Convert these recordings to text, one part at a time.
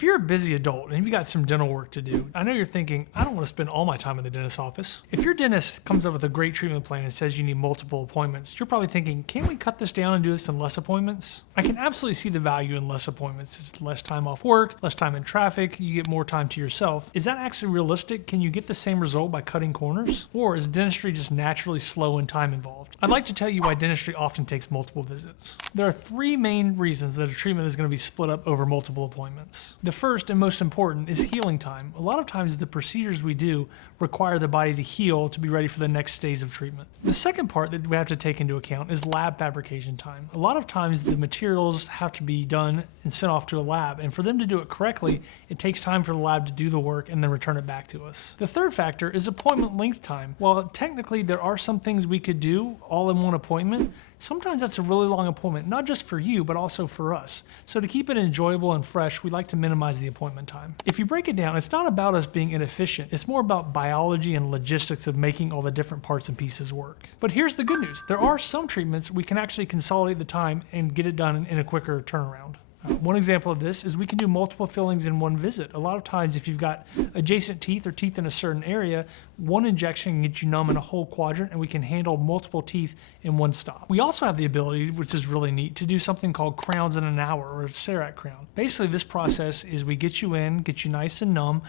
If you're a busy adult and you've got some dental work to do, I know you're thinking, I don't want to spend all my time in the dentist's office. If your dentist comes up with a great treatment plan and says you need multiple appointments, you're probably thinking, can't we cut this down and do this in less appointments? I can absolutely see the value in less appointments. It's less time off work, less time in traffic, you get more time to yourself. Is that actually realistic? Can you get the same result by cutting corners? Or is dentistry just naturally slow in time involved? I'd like to tell you why dentistry often takes multiple visits. There are three main reasons that a treatment is going to be split up over multiple appointments. The first and most important is healing time. A lot of times the procedures we do require the body to heal to be ready for the next stage of treatment. The second part that we have to take into account is lab fabrication time. A lot of times the materials have to be done and sent off to a lab, and for them to do it correctly, it takes time for the lab to do the work and then return it back to us. The third factor is appointment length time. While technically there are some things we could do all in one appointment, sometimes that's a really long appointment, not just for you, but also for us. So to keep it enjoyable and fresh, we like to minimize the appointment time. If you break it down, it's not about us being inefficient. It's more about biology and logistics of making all the different parts and pieces work. But here's the good news. There are some treatments we can actually consolidate the time and get it done in a quicker turnaround. One example of this is we can do multiple fillings in one visit. A lot of times if you've got adjacent teeth or teeth in a certain area, one injection can get you numb in a whole quadrant, and we can handle multiple teeth in one stop. We also have the ability, which is really neat, to do something called crowns in an hour, or a CEREC crown. Basically this process is we get you in, get you nice and numb,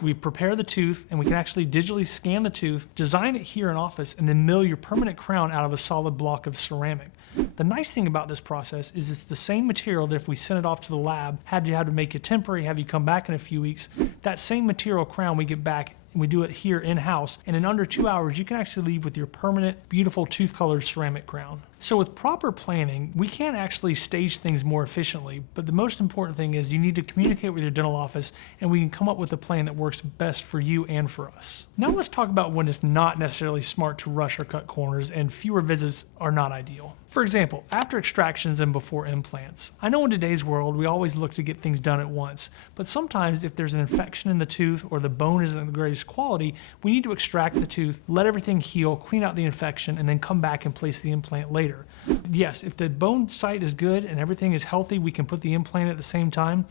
we prepare the tooth, and we can actually digitally scan the tooth, design it here in office, and then mill your permanent crown out of a solid block of ceramic. The nice thing about this process is it's the same material that if we send it off to the lab, had to make it temporary, have you come back in a few weeks, that same material crown we get back and we do it here in-house, and in under 2 hours you can actually leave with your permanent, beautiful tooth-colored ceramic crown. So with proper planning, we can actually stage things more efficiently, but the most important thing is you need to communicate with your dental office and we can come up with a plan that works best for you and for us. Now let's talk about when it's not necessarily smart to rush or cut corners and fewer visits are not ideal. For example, after extractions and before implants. I know in today's world we always look to get things done at once, but sometimes if there's an infection in the tooth or the bone isn't the greatest quality, we need to extract the tooth, let everything heal, clean out the infection, and then come back and place the implant later. Yes, if the bone site is good and everything is healthy, we can put the implant at the same time,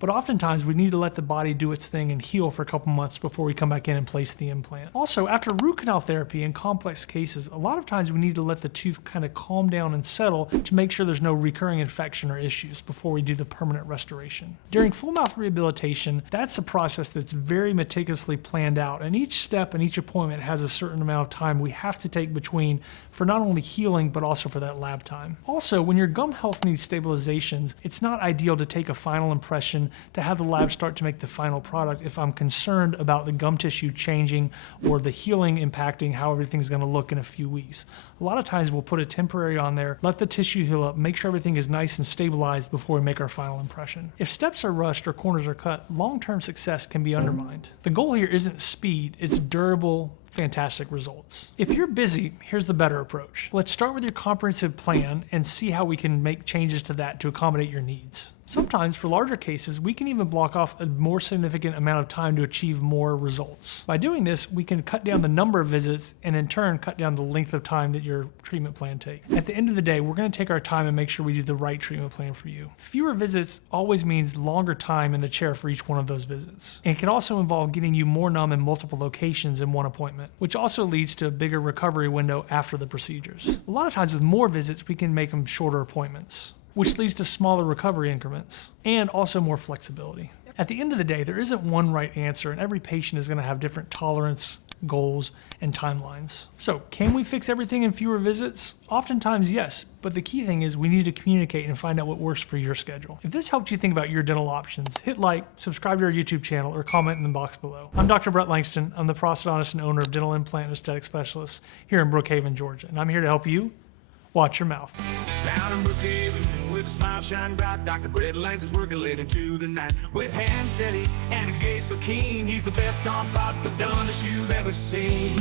but oftentimes we need to let the body do its thing and heal for a couple months before we come back in and place the implant. Also, after root canal therapy in complex cases, a lot of times we need to let the tooth kind of calm down and settle to make sure there's no recurring infection or issues before we do the permanent restoration. During full mouth rehabilitation, that's a process that's very meticulously planned out, and each step and each appointment has a certain amount of time we have to take between for not only healing but also for that lab time. Also, when your gum health needs stabilizations, it's not ideal to take a final impression to have the lab start to make the final product if I'm concerned about the gum tissue changing or the healing impacting how everything's going to look in a few weeks. A lot of times we'll put a temporary on there, let the tissue heal up, make sure everything is nice and stabilized before we make our final impression. If steps are rushed or corners are cut, long-term success can be undermined. The goal here isn't speed, it's durable, fantastic results. If you're busy, here's the better approach. Let's start with your comprehensive plan and see how we can make changes to that to accommodate your needs. Sometimes for larger cases, we can even block off a more significant amount of time to achieve more results. By doing this, we can cut down the number of visits and in turn cut down the length of time that your treatment plan takes. At the end of the day, we're going to take our time and make sure we do the right treatment plan for you. Fewer visits always means longer time in the chair for each one of those visits. And it can also involve getting you more numb in multiple locations in one appointment, which also leads to a bigger recovery window after the procedures. A lot of times with more visits, we can make them shorter appointments, which leads to smaller recovery increments and also more flexibility. At the end of the day, there isn't one right answer, and every patient is going to have different tolerance, goals, and timelines. So can we fix everything in fewer visits? Oftentimes, yes, but the key thing is we need to communicate and find out what works for your schedule. If this helped you think about your dental options, hit like, subscribe to our YouTube channel, or comment in the box below. I'm Dr. Brett Langston. I'm the prosthodontist and owner of Dental Implant and Aesthetic Specialists here in Brookhaven, Georgia, and I'm here to help you watch your mouth. Down in Brookhaven, with a smile shining bright, Dr. Brett Langston's working late into the night. With hands steady and a gaze so keen, he's the best on prosthodontist you've ever seen.